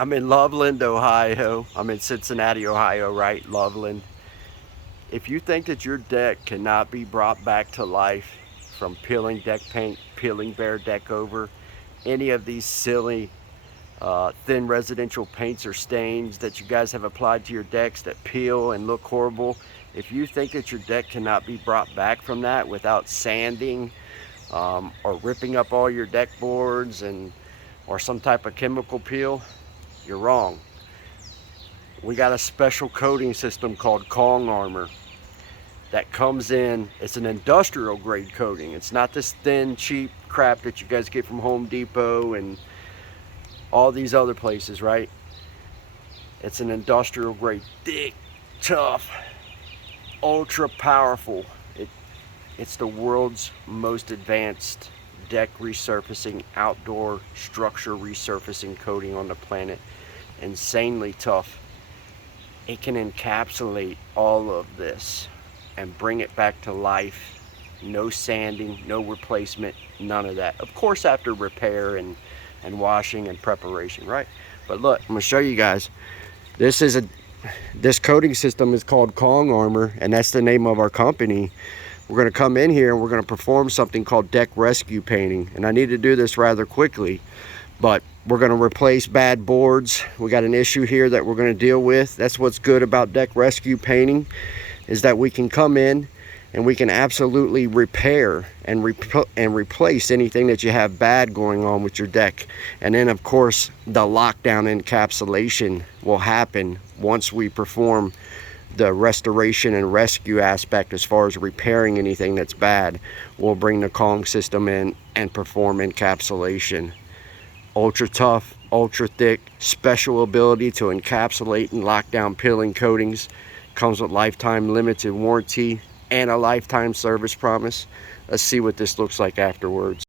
I'm in Loveland, Ohio. I'm in Cincinnati, Ohio, right? Loveland. If you think that your deck cannot be brought back to life from peeling deck paint, peeling bare deck over, any of these silly thin residential paints or stains that you guys have applied to your decks that peel and look horrible, if you think that your deck cannot be brought back from that without sanding or ripping up all your deck boards or some type of chemical peel, you're wrong. We got a special coating system called Kong Armor that comes in. It's an industrial grade coating. It's not this thin, cheap crap that you guys get from Home Depot and all these other places, right? It's an industrial grade, thick, tough, ultra powerful. It's the world's most advanced deck resurfacing, outdoor structure resurfacing coating on the planet. Insanely tough. It can encapsulate all of this and bring it back to life. No sanding, no replacement, none of that. Of course, after repair and washing and preparation, right? But look, I'm gonna show you guys. This coating system is called Kong Armor, and that's the name of our company. We're gonna come in here and we're gonna perform something called deck rescue painting. And I need to do this rather quickly, but we're gonna replace bad boards. We got an issue here that we're gonna deal with. That's what's good about deck rescue painting, is that we can come in and we can absolutely repair and replace anything that you have bad going on with your deck. And then of course, the lockdown encapsulation will happen once we perform the restoration and rescue aspect. As far as repairing anything that's bad, we'll bring the Kong system in and perform encapsulation. Ultra tough, ultra thick, special ability to encapsulate and lock down peeling coatings. Comes with lifetime limited warranty and a lifetime service promise. Let's see what this looks like afterwards.